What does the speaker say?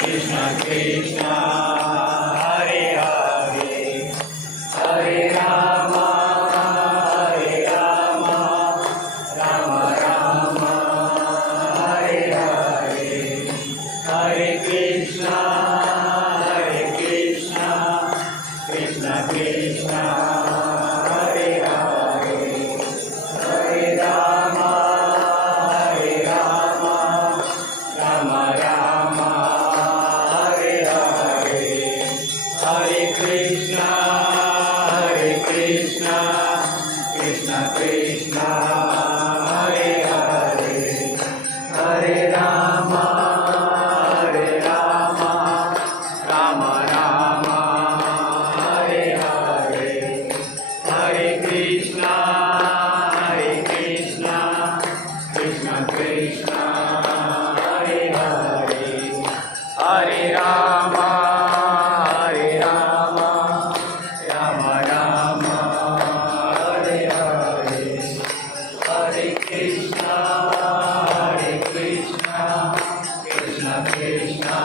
Krishna Krishna Hare Hare Hare Rama Hare Rama Rama Rama Hare Hare Hare Krishna Krishna Krishna Hare Hare Hare Rama Rama Rama Hare Hare Hare Krishna Krishna Krishna Hare Hare Hare Rama Rama Rama Hare Hare Hare Krishna Krishna Krishna Hare Hare Hare Rama Rama Rama Hare Hare Hare Krishna Krishna Krishna